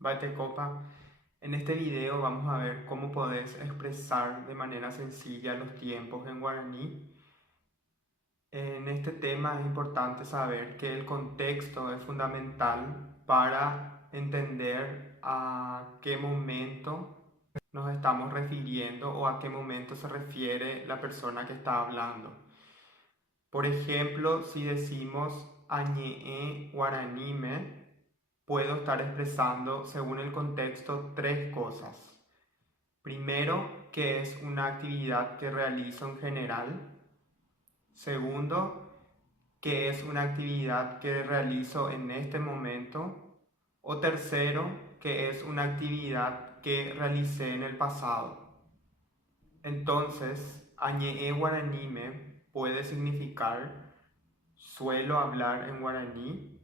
Bate Copa. En este video vamos a ver cómo podés expresar de manera sencilla los tiempos en guaraní. En este tema es importante saber que el contexto es fundamental para entender a qué momento nos estamos refiriendo o a qué momento se refiere la persona que está hablando. Por ejemplo, si decimos añe'e guaranime, puedo estar expresando, según el contexto, tres cosas. Primero, que es una actividad que realizo en general. Segundo, que es una actividad que realizo en este momento. O tercero, que es una actividad que realicé en el pasado. Entonces, añe'e guaranime puede significar suelo hablar en guaraní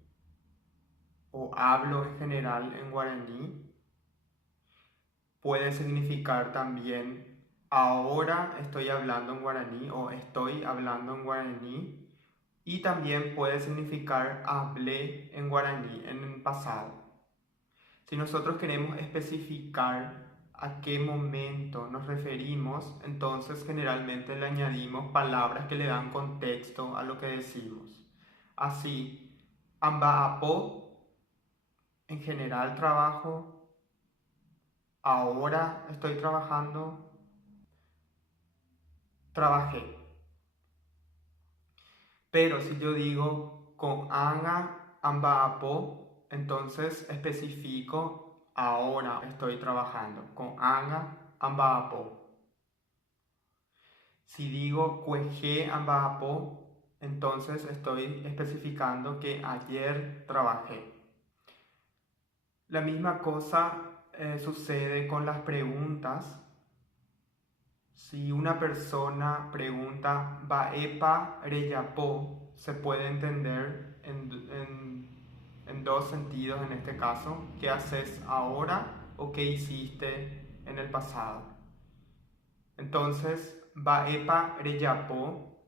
o hablo en general en guaraní. Puede significar también ahora estoy hablando en guaraní o estoy hablando en guaraní. Y también puede significar hablé en guaraní en el pasado. Si nosotros queremos especificar a qué momento nos referimos, entonces generalmente le añadimos palabras que le dan contexto a lo que decimos. Así, amba'apo, en general trabajo, ahora estoy trabajando, trabajé. Pero si yo digo con anga, amba'apo, entonces especifico ahora estoy trabajando. Con anga, amba'apo. Si digo cuejé amba'apo, entonces estoy especificando que ayer trabajé. La misma cosa sucede con las preguntas. Si una persona pregunta Baepa Reyapo, se puede entender en dos sentidos en este caso: ¿qué haces ahora o qué hiciste en el pasado? Entonces, Baepa Reyapo,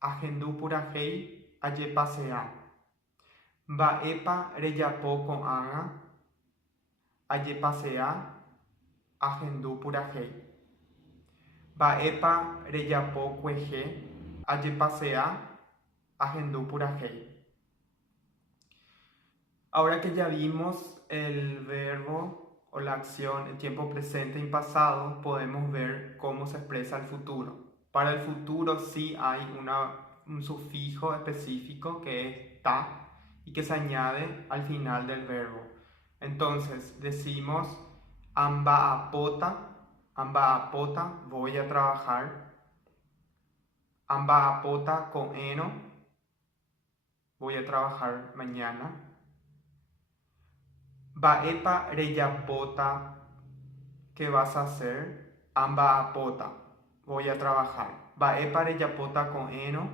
Ajendu Purajei Ayepasea. Baepa Reyapo con Anga, Ayepasea, Ajendu Purajei. Baepa reyapo cueje, ayepasea, ajendu purajei. Ahora que ya vimos el verbo o la acción en tiempo presente y pasado, podemos ver cómo se expresa el futuro. Para el futuro sí hay un sufijo específico que es ta y que se añade al final del verbo. Entonces decimos amba'apota, voy a trabajar. Amba'apota con eno, voy a trabajar mañana. Baepa reyapota, ¿qué vas a hacer? Amba'apota, voy a trabajar. Baepa reyapota con eno,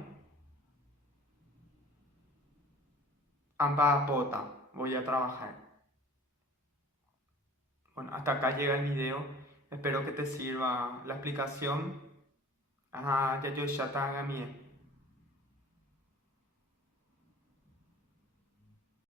amba'apota, voy a trabajar. Bueno, hasta acá llega el video. Espero que te sirva la explicación. Ajá, ya yo ya te haga bien.